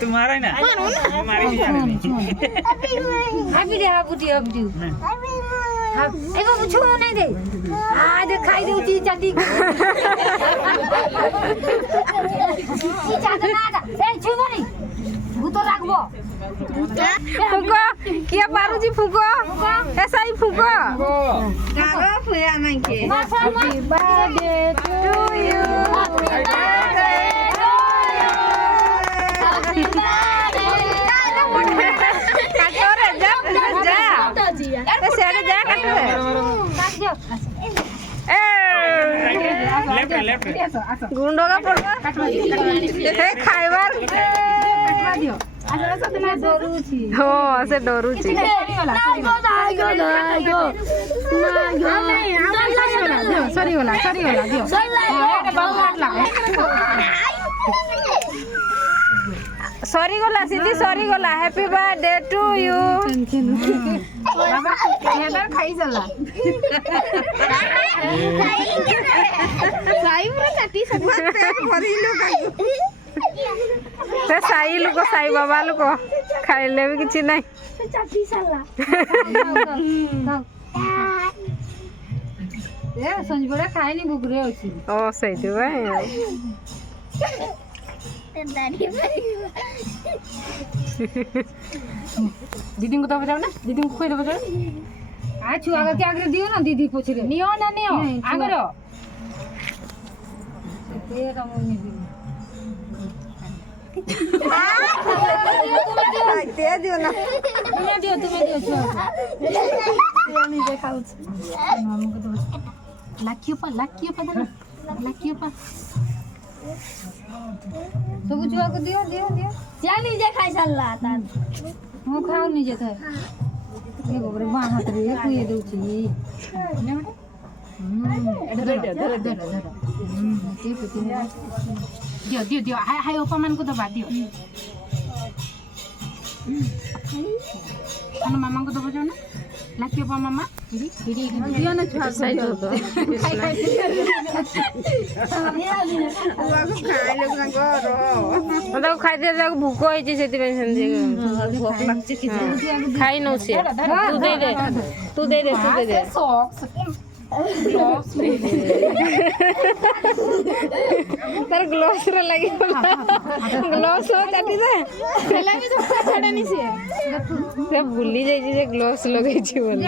तू मारा है ना मारी हैप्पी डे हैप्पी ए बाबू छू नहीं दे आज खाई दे उची चाटी ई चाट ना ए छू मारी भूत राखबो फुको किया पारुजी फुको ऐसा ही फुको गारो फुया नहीं के happy birthday to you happy birthday काटो रे जा ए सेरे जा काटो रे लेफ्ट गुंडो का पड़वा हे खाइबार हो से डरुची सॉरी गला सीधी सॉरी गला हैप्पी बर्थडे टू यू बाबा हेदर खाई चला साई पूरा चाटी सब भरी लो खाई से साई लोक साई बाबा लोक खाइले भी किछि नहीं चाटी साला ए संजबड़ा खाइनी गुगरे अछि ओ सही भाई दीदी को तो बजाओ ना दीदी को खोई दो बजाओ आ छुआ के आगे दियो ना दीदी पछरे नियो ना नियो आगे रो ते रमनी दे दियो ना तुम्हें दियो छुआ ये नहीं देखाउ मामू को तो लाखियो पा दे लाखियो पा सब छुआ को दियो जा नीचे खाई चलला ता मु खाओ निजे खाए ये गोबरे बा हाथ रे कुए दउची ने बेटा धर के पति दियो हाय उपमान को दबा दियो अन मामा को दबा जाओ ना लाखियो पा मामा दियो ना छुआ साइड हो तो बुआ को खाई लोग ना गरो मतलब खाई दे जाक भूख होई छै सेति में संजे भूख लगছে কি खाई नो से तू दे दे तार ग्लास रे लगी ग्लास हो चाटी दे खेला भी तो छड़ा नहीं से से भूली जाई जे ग्लास लगै छी बोली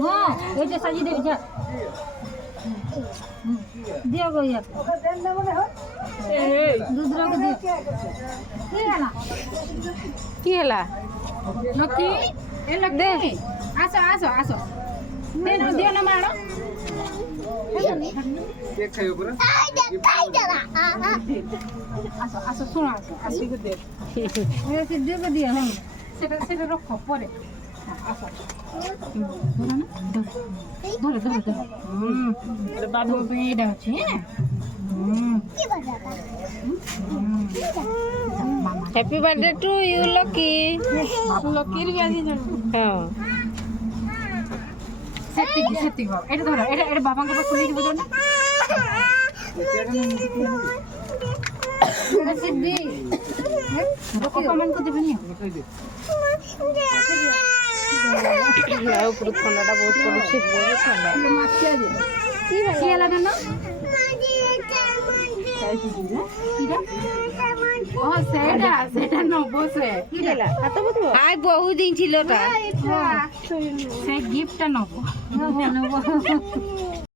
हां ये जे साजी दे जा दियो गो यार दूसरा को दियो की हला लकी ए लकी आसो दे ना दियो ना मारो देख खायो पूरा आसो सुनो आसो को दे ये कि दे को दियो हां सेटा रखो परे आसो धर बाबू बेडा अछि happy birthday to you lucky लकीर भी आजी जन हां सेटिंग हो एटा धर एटा बाबा को खुली दिबो ना सिद्धि रोको कमेंट को देबनी ऊपर ठंडाटा बहुत पड़ुछि बहुत ठंडा माछिया जे की हला ना ओ सेटा न बसे की हला हाथ बतबो आइ बहुत दिन छिलोटा से गिफ्ट नबो